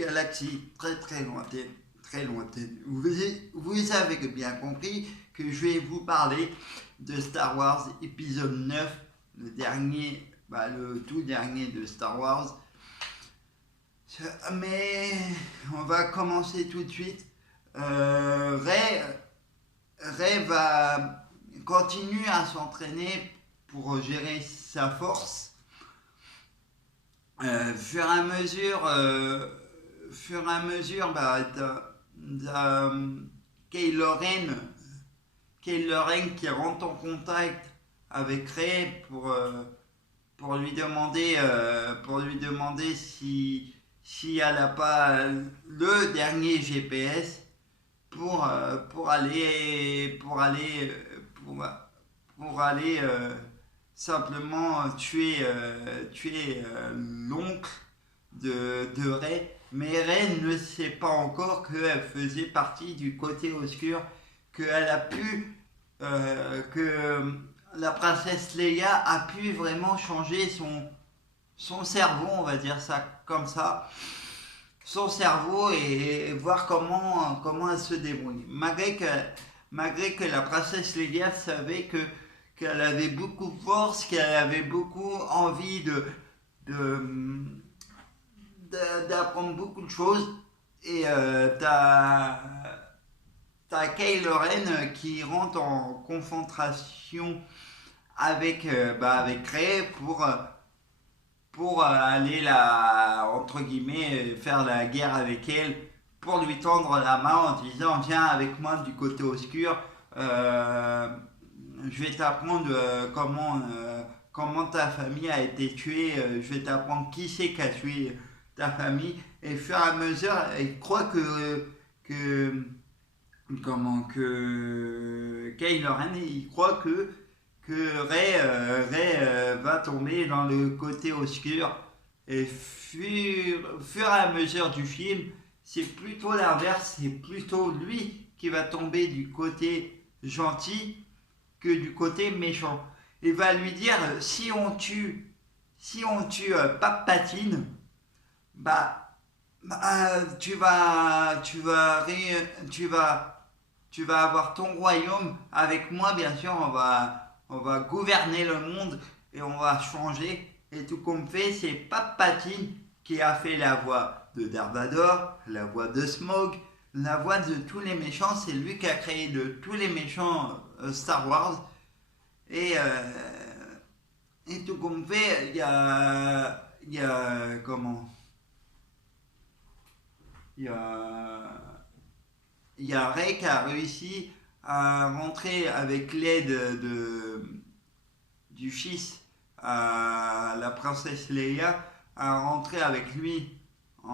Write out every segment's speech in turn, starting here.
galaxie très très lointaine, très lointaine. Vous avez bien compris que je vais vous parler de Star Wars épisode 9, le dernier, le tout dernier de Star Wars. Mais on va commencer tout de suite. Rey va continuer à s'entraîner pour gérer sa force. Fur et à mesure, t'as Kylo Ren qui rentre en contact avec Rey pour lui demander si elle n'a pas le dernier GPS pour aller simplement tuer l'oncle de Rey. Mais Rey ne sait pas encore qu'elle faisait partie du côté obscur, qu'elle a pu que la princesse Leia a pu vraiment changer son cerveau, on va dire ça comme ça, son cerveau, et voir comment elle se débrouille. Malgré que la princesse Leia savait qu'elle avait beaucoup de force, qu'elle avait beaucoup envie d'apprendre beaucoup de choses. Et t'as Kylo Ren qui rentre en confrontation avec Rey pour aller entre guillemets faire la guerre avec elle, pour lui tendre la main en disant viens avec moi du côté obscur, je vais t'apprendre comment ta famille a été tuée, je vais t'apprendre qui c'est qui a tué ta famille. Et au fur et à mesure, il croit que Kylo Ren, il croit que Rey va tomber dans le côté obscur. Et fur et à mesure du film, c'est plutôt l'inverse, c'est plutôt lui qui va tomber du côté gentil que du côté méchant. Il va lui dire si on tue Palpatine, tu vas avoir ton royaume avec moi, bien sûr. On va gouverner le monde et on va changer. Et tout comme fait, c'est Palpatine qui a fait la voix de Darth Vader, la voix de Smaug, la voix de tous les méchants. C'est lui qui a créé de tous les méchants Star Wars. Et tout comme fait, il y a Rey qui a réussi à rentrer avec l'aide du fils à la princesse Leia, à rentrer avec lui à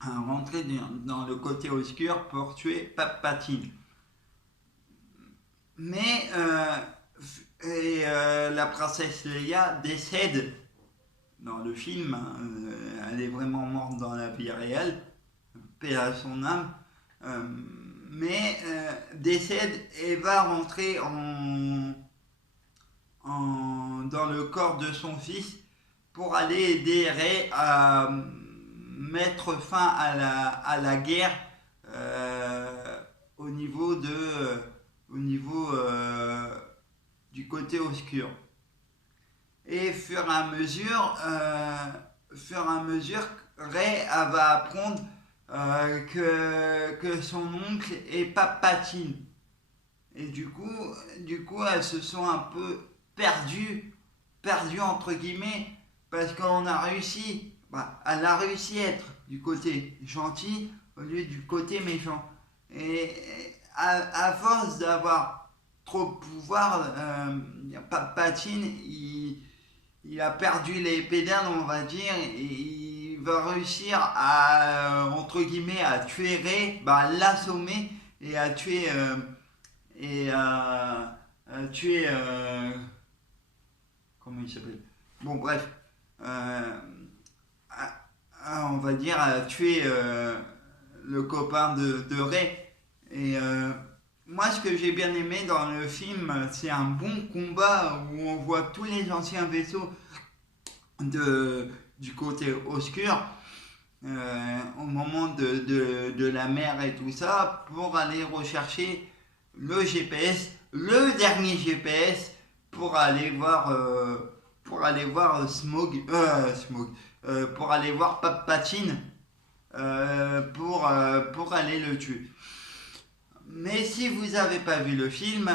rentrer dans le côté obscur pour tuer Palpatine. Mais la princesse Leia décède dans le film, elle est vraiment morte dans la vie réelle, paix à son âme, mais décède et va rentrer dans le corps de son fils pour aller aider Rey à mettre fin à la guerre au niveau du côté obscur. Et fur et à mesure, Rey va apprendre que son oncle est Palpatine. Et du coup, elles se sont un peu perdues entre guillemets, parce qu'on a réussi, elle a réussi à être du côté gentil au lieu du côté méchant. Et à force d'avoir trop de pouvoir, Palpatine, il a perdu les pédales, on va dire, et il va réussir à, entre guillemets, à tuer Rey, l'assommer et à tuer comment il s'appelle, bon bref, on va dire à tuer le copain de Rey. Et moi, ce que j'ai bien aimé dans le film, c'est un bon combat où on voit tous les anciens vaisseaux du côté obscur au moment de la mer et tout ça, pour aller rechercher le GPS, le dernier GPS, pour aller voir pour aller voir Palpatine, pour aller le tuer. Mais si vous n'avez pas vu le film,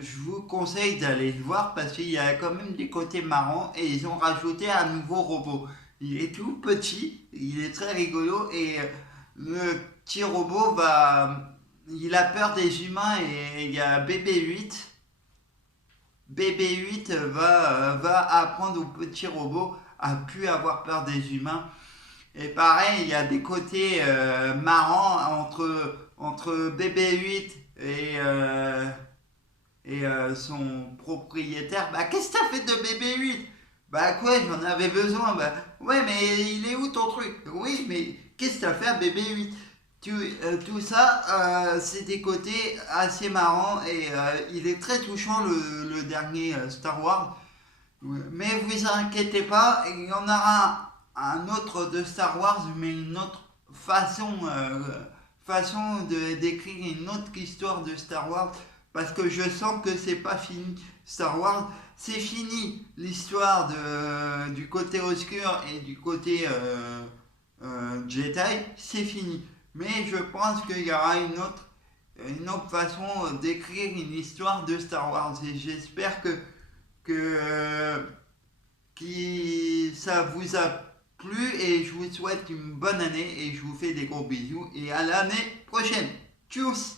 je vous conseille d'aller le voir parce qu'il y a quand même des côtés marrants et ils ont rajouté un nouveau robot. Il est tout petit, il est très rigolo et le petit robot il a peur des humains et il y a BB-8. BB-8 va apprendre au petit robot à plus avoir peur des humains. Et pareil, il y a des côtés marrants entre BB-8 et son propriétaire. Bah, qu'est-ce que t'as fait de BB-8? Bah, quoi, j'en avais besoin. Bah, ouais, mais il est où ton truc? Oui, mais qu'est-ce que t'as fait à BB-8? Tout ça, c'est des côtés assez marrants et il est très touchant le dernier Star Wars. Ouais, mais vous inquiétez pas, il y en aura un autre de Star Wars, mais une autre façon de d'écrire une autre histoire de Star Wars, parce que je sens que c'est pas fini. Star Wars, c'est fini l'histoire du côté obscur et du côté Jedi, c'est fini. Mais je pense qu'il y aura une autre façon d'écrire une histoire de Star Wars et j'espère que ça vous a plu et je vous souhaite une bonne année et je vous fais des gros bisous et à l'année prochaine. Tchuss!